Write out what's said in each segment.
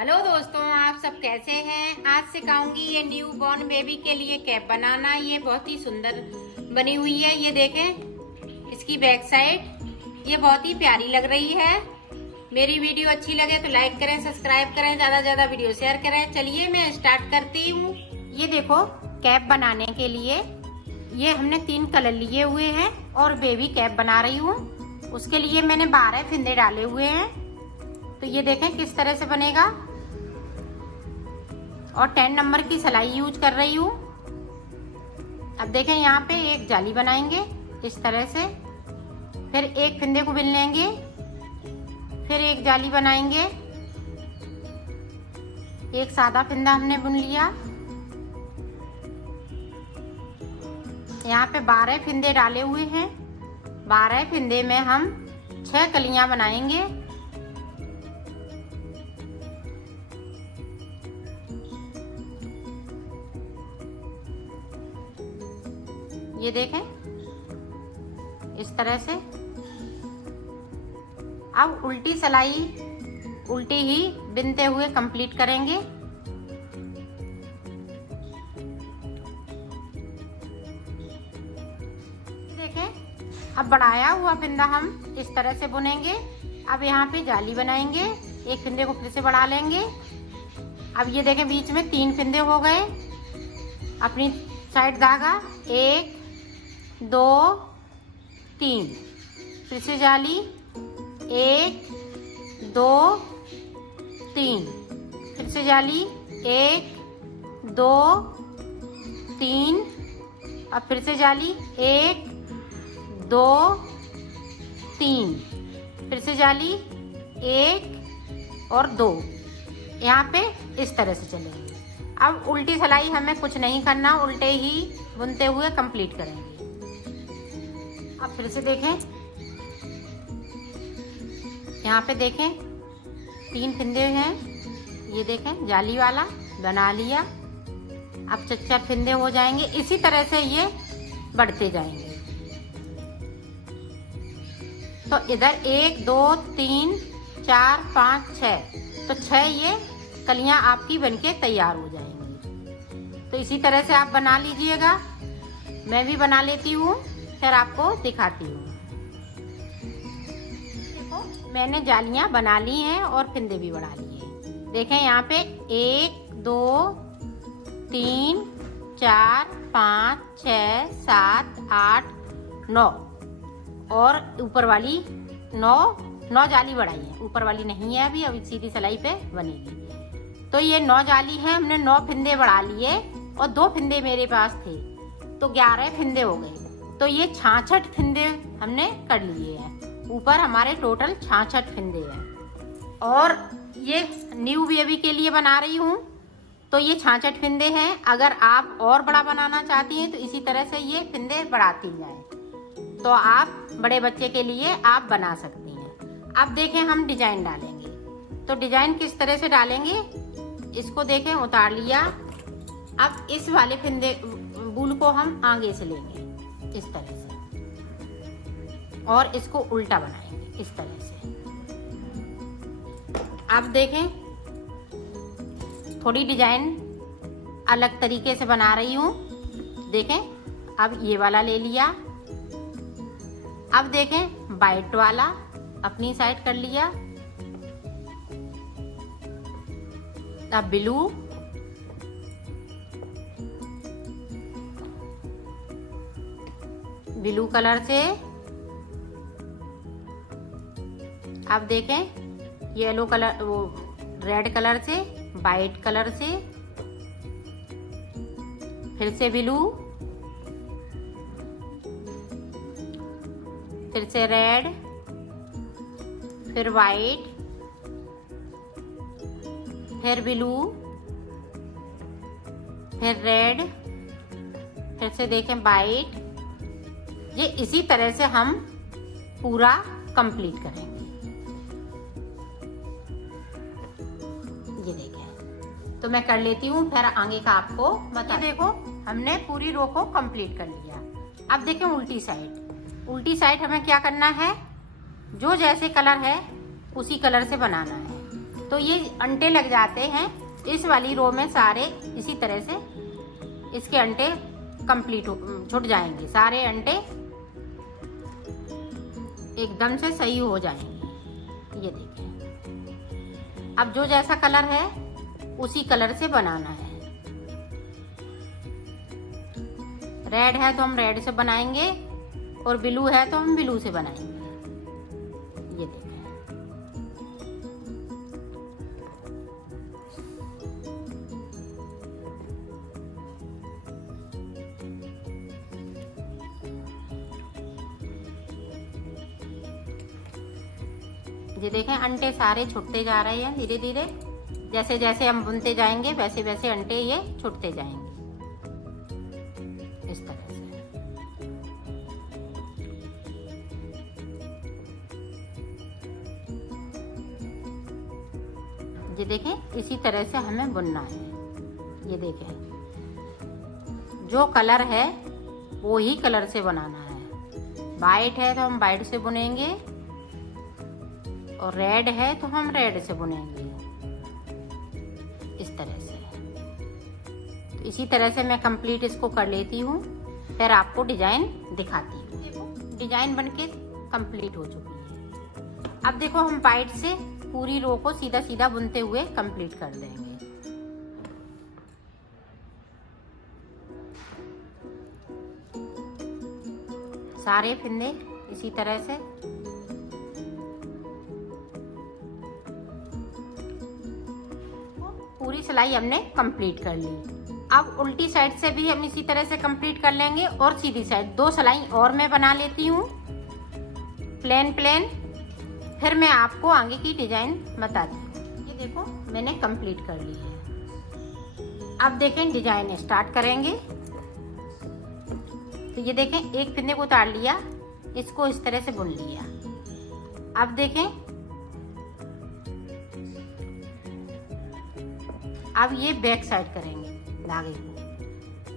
Hello दोस्तों, आप सब कैसे हैं। आज सिखाऊंगी ये न्यू बॉर्न बेबी के लिए कैप बनाना। ये बहुत ही सुंदर बनी हुई है। ये देखें इसकी बैक साइड, ये बहुत ही प्यारी लग रही है। मेरी वीडियो अच्छी लगे तो लाइक करें, सब्सक्राइब करें, ज्यादा से ज्यादा वीडियो शेयर करें। चलिए मैं स्टार्ट करती हूँ। ये देखो कैप बनाने के लिए ये हमने 3 कलर लिए हुए हैं और बेबी कैप बना रही हूँ। उसके लिए मैंने 12 फिंदे डाले हुए हैं। तो ये देखें किस तरह से बनेगा। और 10 नंबर की सिलाई यूज कर रही हूँ। अब देखें यहाँ पे एक जाली बनाएंगे इस तरह से, फिर एक फिंदे को बिन लेंगे, फिर एक जाली बनाएंगे। एक सादा फिंदा हमने बुन लिया। यहाँ पे 12 फिंदे डाले हुए हैं। 12 फिंदे में हम 6 कलियां बनाएंगे। ये देखें इस तरह से। अब उल्टी सिलाई उल्टी ही बिनते हुए कंप्लीट करेंगे। देखें अब बढ़ाया हुआ फिंदा हम इस तरह से बुनेंगे। अब यहाँ पे जाली बनाएंगे, एक फिंदे को फिर से बढ़ा लेंगे। अब ये देखें बीच में 3 फिंदे हो गए। अपनी साइड धागा 1 2 3, फिर से जाली 1 2 3, फिर से जाली 1 2 3, अब फिर से जाली 1 2 3, फिर से जाली 1 और 2। यहाँ पे इस तरह से चलेंगे। अब उल्टी सिलाई हमें कुछ नहीं करना, उल्टे ही बुनते हुए कंप्लीट करेंगे। अब फिर से देखें, यहाँ पे देखें 3 फिंदे हैं। ये देखें जाली वाला बना लिया। अब 4 फिंदे हो जाएंगे। इसी तरह से ये बढ़ते जाएंगे। तो इधर 1 2 3 4 5 6, तो 6 ये कलियां आपकी बनके तैयार हो जाएंगी। तो इसी तरह से आप बना लीजिएगा। मैं भी बना लेती हूँ, फिर आपको दिखाती हूँ। देखो मैंने जालियां बना ली हैं और फिंदे भी बढ़ा लिए। देखें यहाँ पे 1 2 3 4 5 6 7 8 9 और ऊपर वाली 9 जाली बढ़ाई है। ऊपर वाली नहीं है अभी सीधी सिलाई पे बनेगी। तो ये 9 जाली है, हमने 9 फिंदे बढ़ा लिए और 2 फिंदे मेरे पास थे, तो 11 फिंदे हो गए। तो ये 66 फिंदे हमने कर लिए हैं। ऊपर हमारे टोटल 66 फिंदे हैं। और ये न्यू बेबी के लिए बना रही हूँ, तो ये 66 फिंदे हैं। अगर आप और बड़ा बनाना चाहती हैं तो इसी तरह से ये फिंदे बढ़ाती जाएं। तो आप बड़े बच्चे के लिए आप बना सकती हैं। अब देखें हम डिजाइन डालेंगे। तो डिजाइन किस तरह से डालेंगे, इसको देखें उतार लिया। अब इस वाले फिंदे बूल को हम आगे से लेंगे इस तरह से और इसको उल्टा बनाएंगे इस तरह से। अब देखें थोड़ी डिजाइन अलग तरीके से बना रही हूँ। देखें अब ये वाला ले लिया। अब देखें वाइट वाला अपनी साइड कर लिया। अब ब्लू कलर से। अब देखें येलो कलर, वो रेड कलर से, वाइट कलर से, फिर से ब्लू, फिर से रेड, फिर वाइट, फिर ब्लू, फिर रेड, फिर से देखें वाइट। ये इसी तरह से हम पूरा कंप्लीट करेंगे। ये देखें, तो मैं कर लेती हूँ, फिर आगे का आपको बता। देखो हमने पूरी रो को कंप्लीट कर लिया। अब देखें उल्टी साइड। उल्टी साइड हमें क्या करना है, जो जैसे कलर है उसी कलर से बनाना है। तो ये अंटे लग जाते हैं। इस वाली रो में सारे इसी तरह से इसके अंटे कंप्लीट छुट जाएंगे, सारे अंटे एकदम से सही हो जाएंगे। ये देखिए, अब जो जैसा कलर है उसी कलर से बनाना है। रेड है तो हम रेड से बनाएंगे और ब्लू है तो हम ब्लू से बनाएंगे। ये देखिए, ये देखें अंटे सारे छुटते जा रहे हैं धीरे धीरे। जैसे जैसे हम बुनते जाएंगे वैसे वैसे अंटे ये छुटते जाएंगे इस तरह से। ये देखें, इसी तरह से हमें बुनना है। ये देखें, जो कलर है वो ही कलर से बनाना है। वाइट है तो हम वाइट से बुनेंगे और रेड है तो हम रेड से बुनेंगे इस तरह से। तो इसी तरह से मैं कंप्लीट इसको कर लेती हूँ, फिर आपको डिजाइन दिखाती हूँ। देखो डिजाइन बनके कंप्लीट हो चुकी है। अब देखो हम वाइट से पूरी रो को सीधा सीधा बुनते हुए कंप्लीट कर देंगे। सारे फिंदे इसी तरह से पूरी सिलाई हमने कंप्लीट कर ली। अब उल्टी साइड से भी हम इसी तरह से कंप्लीट कर लेंगे और सीधी साइड 2 सिलाई और मैं बना लेती हूँ प्लेन प्लेन, फिर मैं आपको आगे की डिजाइन बताती हूँ। ये देखो मैंने कंप्लीट कर ली है। अब देखें डिजाइन स्टार्ट करेंगे। तो ये देखें, एक फिंदे को उतार लिया, इसको इस तरह से बुन लिया। अब देखें, अब ये बैक साइड करेंगे,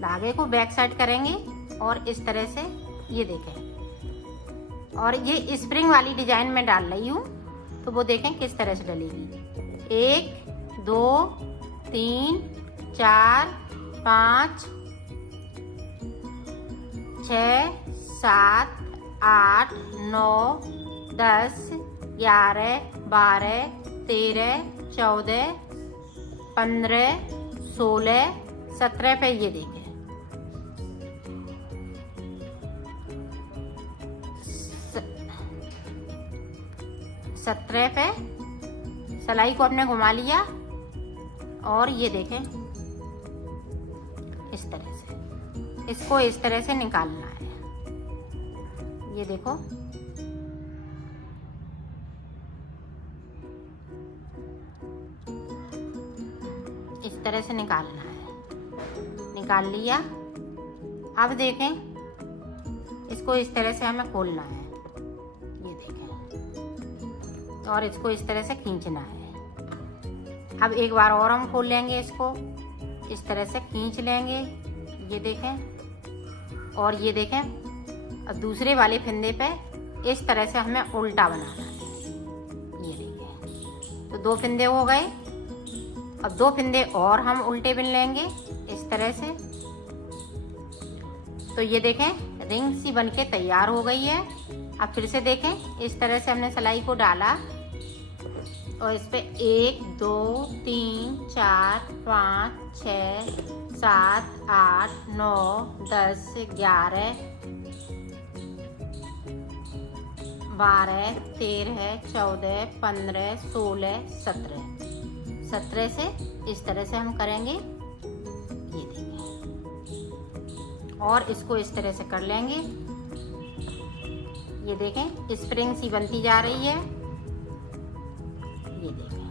धागे को बैक साइड करेंगे और इस तरह से ये देखें। और ये स्प्रिंग वाली डिजाइन में डाल रही हूँ, तो वो देखें किस तरह से डलेगी। 1 2 3 4 5 6 7 8 9 10 11 12 13 14 15 16 17 पे ये देखें। 17 पे सिलाई को अपने घुमा लिया और ये देखें इस तरह से, इसको इस तरह से निकालना है। ये देखो इस तरह से निकालना है। निकाल लिया। अब देखें, इसको इस तरह से हमें खोलना है। ये देखें, और इसको इस तरह से खींचना है। अब एक बार और हम खोल लेंगे, इसको इस तरह से खींच लेंगे। ये देखें, और ये देखें, अब दूसरे वाले फंदे पे इस तरह से हमें उल्टा बनाना है। ये देखें, तो 2 फंदे हो गए। अब 2 फंदे और हम उल्टे बुन लेंगे इस तरह से। तो ये देखें रिंग सी बनके तैयार हो गई है। अब फिर से देखें, इस तरह से हमने सिलाई को डाला और इस पे 1 2 3 4 5 6 7 8 9 10 11 12 13 14 15 16 17 से इस तरह से हम करेंगे। ये देखिए, और इसको इस तरह से कर लेंगे। ये देखें स्प्रिंग सी बनती जा रही है। ये देखें,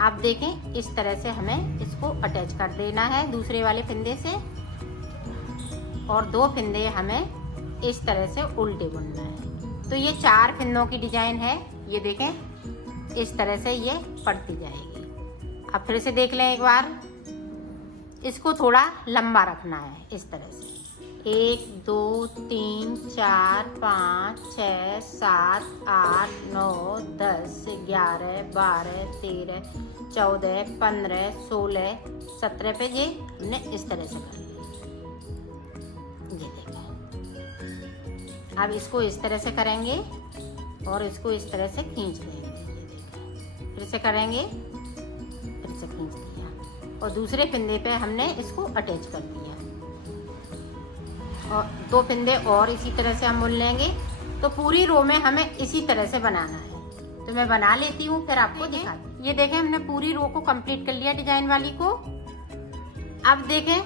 आप देखें इस तरह से हमें इसको अटैच कर देना है दूसरे वाले फंदे से, और 2 फंदे हमें इस तरह से उल्टे बुनना है। तो ये 4 फंदों की डिजाइन है। ये देखें इस तरह से ये पड़ती जाएगी। अब फिर से देख लें एक बार, इसको थोड़ा लंबा रखना है इस तरह से। 1 2 3 4 5 6 7 8 9 10 11 12 13 14 15 16 17 पे ये हमने इस तरह से कर लिया। ये देखिए, अब इसको इस तरह से करेंगे और इसको इस तरह से खींच देंगे। ये देखिए, फिर से करेंगे, फिर से खींच लिया और दूसरे फिंदे पे हमने इसको अटैच कर दिया और 2 फिंदे और इसी तरह से हम बुन लेंगे। तो पूरी रो में हमें इसी तरह से बनाना है। तो मैं बना लेती हूँ, फिर आपको दिखाती हूँ। ये देखें, हमने पूरी रो को कंप्लीट कर लिया डिजाइन वाली को। अब देखें,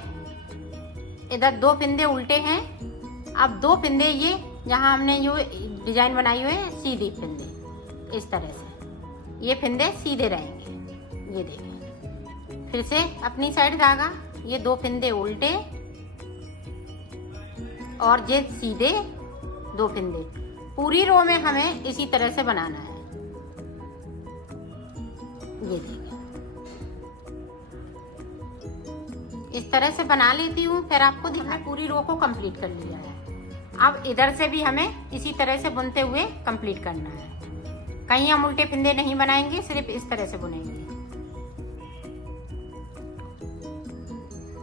इधर 2 फिंदे उल्टे हैं। अब 2 फिंदे ये जहाँ हमने ये डिजाइन बनाई हुई है, सीधी फिंदे इस तरह से, ये फिंदे सीधे रहेंगे। ये देखें, फिर से अपनी साइड धागा, ये 2 फिंदे उल्टे और ये सीधे 2 फिंदे। पूरी रो में हमें इसी तरह से बनाना है। ये देखिए, इस तरह से बना लेती हूँ, फिर आपको दिखा। पूरी रो को कंप्लीट कर लिया है। अब इधर से भी हमें इसी तरह से बुनते हुए कंप्लीट करना है। कहीं हम उल्टे फिंदे नहीं बनाएंगे, सिर्फ इस तरह से बुनेंगे।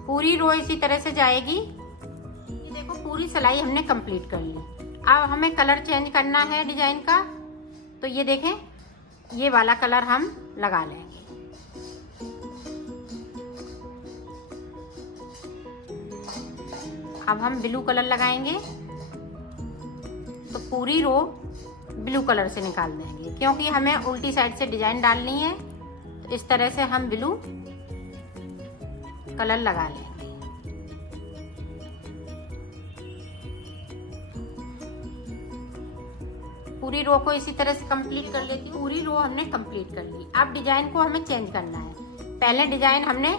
पूरी रो इसी तरह से जाएगी। ये देखो, पूरी सिलाई हमने कंप्लीट कर ली। अब हमें कलर चेंज करना है डिजाइन का। तो ये देखें, ये वाला कलर हम लगा लेंगे। अब हम ब्लू कलर लगाएंगे। तो पूरी रो ब्लू कलर से निकाल देंगे, क्योंकि हमें उल्टी साइड से डिजाइन डालनी है। तो इस तरह से हम ब्लू कलर लगा लेंगे। पूरी रो को इसी तरह से कंप्लीट कर लेती हूँ। पूरी रो हमने कंप्लीट कर ली। अब डिजाइन को हमें चेंज करना है। पहले डिजाइन हमने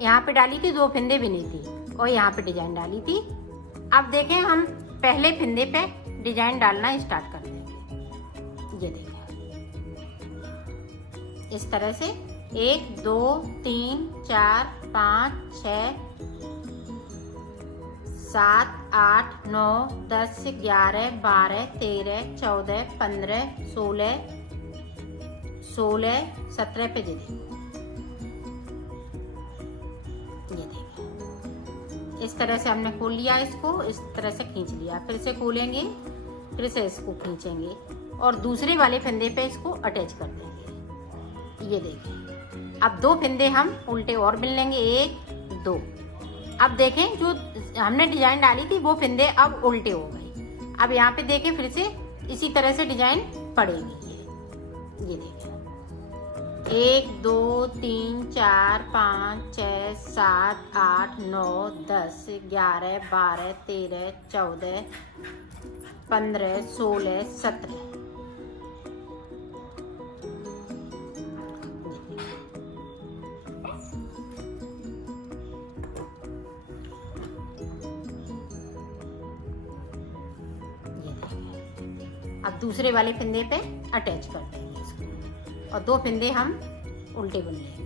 यहाँ पे डाली थी, 2 फिंदे बिनी थी और यहाँ पे डिजाइन डाली थी। अब देखें, हम पहले फिंदे पे डिजाइन डालना स्टार्ट कर देंगे। ये देखें, इस तरह से 1 2 3 4 5 6 7 8 9 10 11 12 13 14 15 16 17 पे। ये देखिए, इस तरह से हमने खोल लिया। इसको इस तरह से खींच लिया, फिर से खोलेंगे, फिर से इसको खींचेंगे और दूसरे वाले फंदे पे इसको अटैच कर देंगे। ये देखिए, अब 2 फंदे हम उल्टे और बिन लेंगे, 1 2। अब देखें, जो हमने डिजाइन डाली थी वो फंदे अब उल्टे हो गए। अब यहाँ पे देखें, फिर से इसी तरह से डिजाइन पड़ेगी। ये देखें, 1 2 3 4 5 6 7 8 9 10 11 12 13 14 15 16 17। अब दूसरे वाले फंदे पे अटैच कर देंगे इसको और 2 फंदे हम उल्टे बुन लेंगे।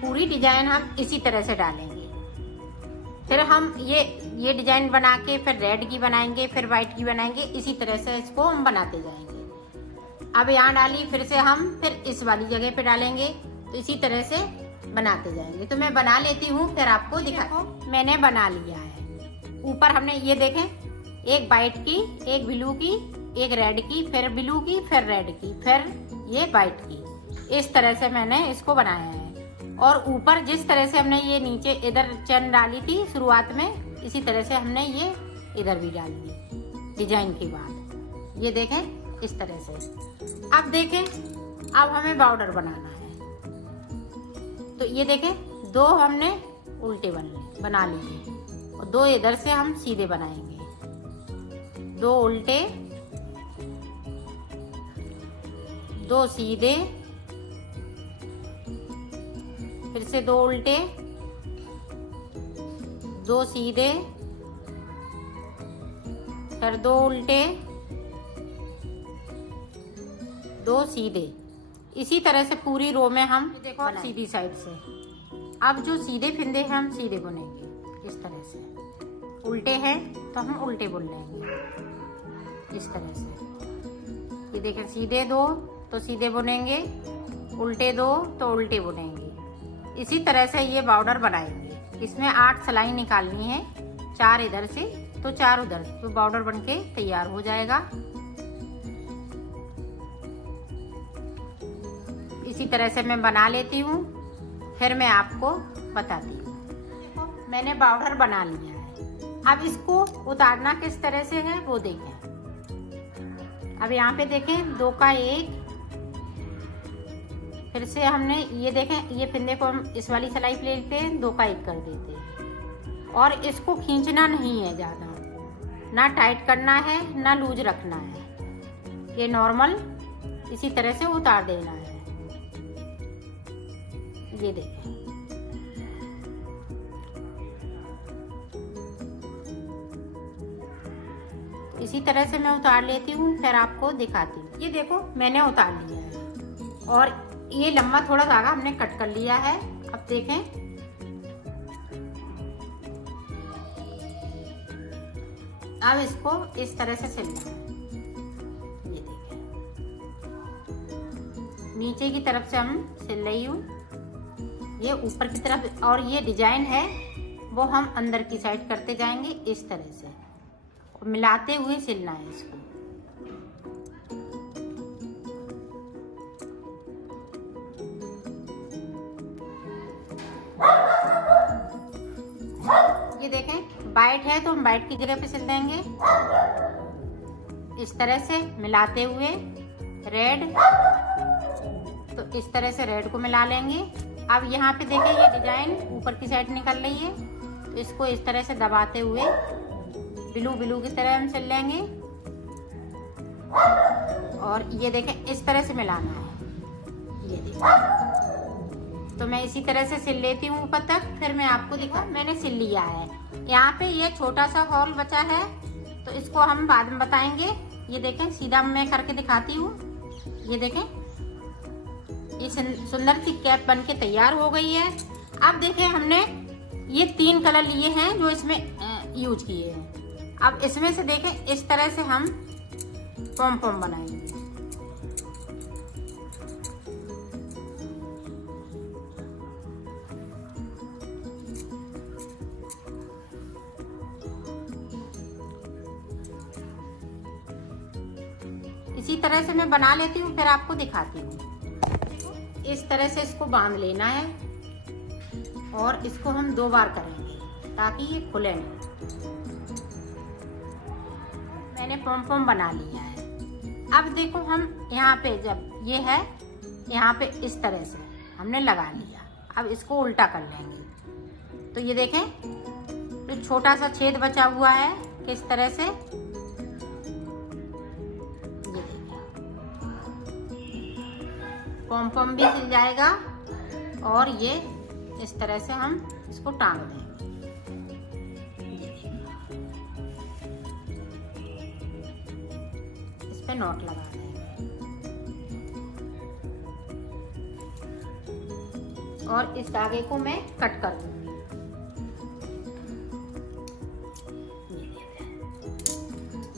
पूरी डिजाइन हम इसी तरह से डालेंगे। फिर हम ये डिजाइन बना के फिर रेड की बनाएंगे, फिर वाइट की बनाएंगे। इसी तरह से इसको हम बनाते जाएंगे। अब यहाँ डाली, फिर से हम फिर इस वाली जगह पे डालेंगे। तो इसी तरह से बनाते जाएंगे। तो मैं बना लेती हूँ, फिर आपको दिखाओ। मैंने बना लिया है। ऊपर हमने ये देखें, एक वाइट की, एक ब्लू की, एक रेड की, फिर ब्लू की, फिर रेड की, फिर ये वाइट की। इस तरह से मैंने इसको बनाया है। और ऊपर जिस तरह से हमने ये नीचे इधर चैन डाली थी शुरुआत में, इसी तरह से हमने ये इधर भी डाल दी डिजाइन के बाद। ये देखें, इस तरह से। अब देखें, अब हमें बॉर्डर बनाना है। तो ये देखें, 2 हमने उल्टे बना लिए और 2 इधर से हम सीधे बनाएंगे। 2 उल्टे, 2 सीधे, फिर से 2 उल्टे, 2 सीधे, फिर 2 उल्टे, 2 सीधे। इसी तरह से पूरी रो में हम देखो सीधी साइड से। अब जो सीधे फिंदे हैं हम सीधे बुनेंगे इस तरह से। उल्टे हैं तो हम उल्टे बुन लेंगे इस तरह से। ये देखें, सीधे दो तो सीधे बुनेंगे, उल्टे दो तो उल्टे बुनेंगे। इसी तरह से ये बॉर्डर बनाएंगे। इसमें 8 सिलाई निकालनी है, 4 इधर से तो 4 उधर, तो बॉर्डर बनके तैयार हो जाएगा। इसी तरह से मैं बना लेती हूँ, फिर मैं आपको बताती हूँ। मैंने बॉर्डर बना लिया है। अब इसको उतारना किस तरह से है वो देखें। अब यहाँ पे देखें 2 का 1, फिर से हमने ये देखें, ये फिंदे को हम इस वाली सिलाई पे लेते हैं, 2 का 1 कर देते हैं। और इसको खींचना नहीं है ज़्यादा, ना टाइट करना है ना लूज रखना है। ये नॉर्मल इसी तरह से उतार देना है। ये देखें, इसी तरह से मैं उतार लेती हूँ, फिर आपको दिखाती हूँ। ये देखो मैंने उतार लिया है और ये लंबा थोड़ा धागा हमने कट कर लिया है। अब देखें, अब इसको इस तरह से सिलना है। ये देखें, नीचे की तरफ से हम सिल रही हूँ, ये ऊपर की तरफ, और ये डिजाइन है वो हम अंदर की साइड करते जाएंगे इस तरह से, और मिलाते हुए सिलना है इसको। ये देखें, वाइट है तो हम वाइट की जगह पे सिल देंगे इस तरह से, मिलाते हुए। रेड तो इस तरह से रेड को मिला लेंगे। अब यहाँ पे देखें, ये डिजाइन ऊपर की साइड निकल रही है, तो इसको इस तरह से दबाते हुए ब्लू ब्लू की तरह हम सिल लेंगे। और ये देखें, इस तरह से मिलाना है। ये देखें, तो मैं इसी तरह से सिल लेती हूँ ऊपर तक, फिर मैं आपको दिखा। मैंने सिल लिया है। यहाँ पे ये छोटा सा हॉल बचा है तो इसको हम बाद में बताएंगे। ये देखें, सीधा मैं करके दिखाती हूँ। ये देखें, ये सुंदर सी कैप बन के तैयार हो गई है। अब देखें, हमने ये 3 कलर लिए हैं जो इसमें यूज किए हैं। अब इसमें से देखें, इस तरह से हम पॉम पॉम बनाएंगे। इसी तरह से मैं बना लेती हूँ, फिर आपको दिखाती हूँ। इस तरह से इसको बांध लेना है और इसको हम 2 बार करेंगे ताकि ये खुले नहीं। मैंने पॉम पॉम बना लिया है। अब देखो, हम यहाँ पे जब ये है, यहाँ पे इस तरह से हमने लगा लिया। अब इसको उल्टा कर लेंगे तो ये देखें, तो छोटा सा छेद बचा हुआ है किस तरह से। पॉम पॉम भी सिल जाएगा और ये इस तरह से हम इसको टांग देंगे। इस पे नॉट लगा देंगे और इस धागे को मैं कट कर दूंगी।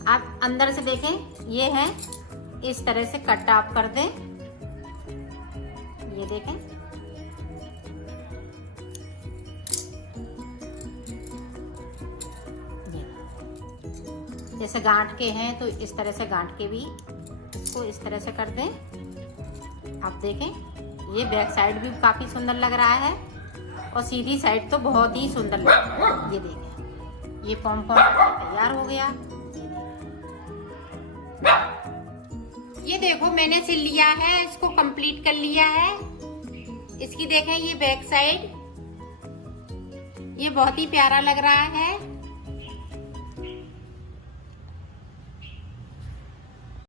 आप अंदर से देखें, ये है, इस तरह से कट आप कर दें। ये देखें, जैसे गांठ के हैं तो इस तरह से गांठ के भी इसको इस तरह से कर दें। आप देखें, ये बैक साइड भी काफी सुंदर लग रहा है और सीधी साइड तो बहुत ही सुंदर लग रहा है। ये देखें, ये पॉम पॉम तैयार हो गया। ये देखो, मैंने सिल लिया है, इसको कंप्लीट कर लिया है। इसकी देखें, ये बैक साइड, ये बहुत ही प्यारा लग रहा है।